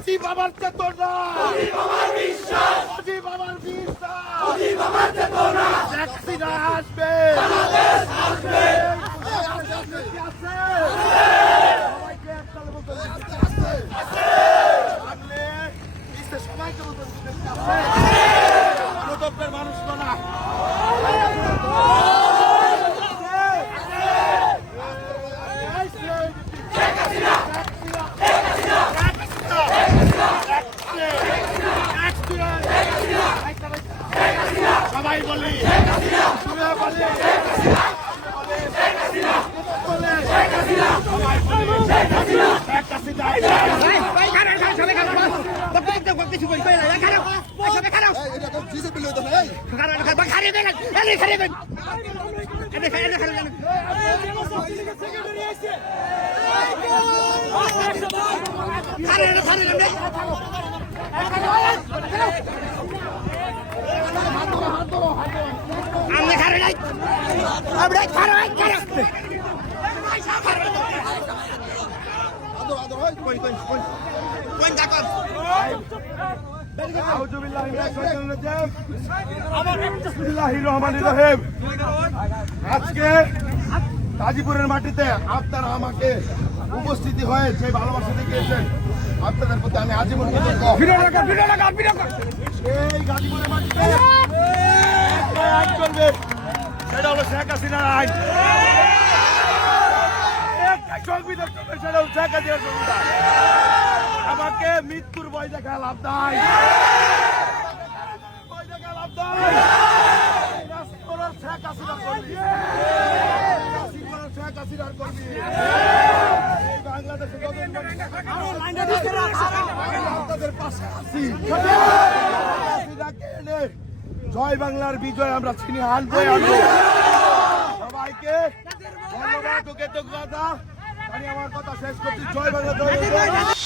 মুজিব আমার চেতনা, মুজিব আমার বিশ্বাস, মুজিব আমার বিশ্বাস, মুজিব আমার চেতনা। শেখ হাসিনা আসবে, বাংলাদেশ আসবে। সবাইকে একসাথে বলতে সবাইকে বলতে গণতন্ত্রের মানুষ না। সবাই বলি আজকে গাজীপুরের মাটিতে আপনারা আমাকে উপস্থিতি হয়ে যে ভালোবাসা দেখিয়েছেন আপনাদের প্রতি আমি আজীবন এই গাজীপুরের মাটিতে চলবে, সেটা হলো শেখ হাসিনার আইন। সংবিধান চলবে, সেটা হলো শেখ হাসিনার সংবিধান। আমাকে মৃত্যুর ভয় দেখা লাভ নাই, ভয় দেখা লাভ নাই। শেখ হাসিনার কর্মী, শেখ হাসিনার কর্মী এই বাংলাদেশে আপনাদের পাশে আছি। জয় বাংলার বিজয় আমরা ছিনিয়ে আনবো। সবাইকে ধন্যবাদ ও কৃতজ্ঞতা। আমি আমার কথা শেষ করছি। জয় বাংলা, জয় বাংলা।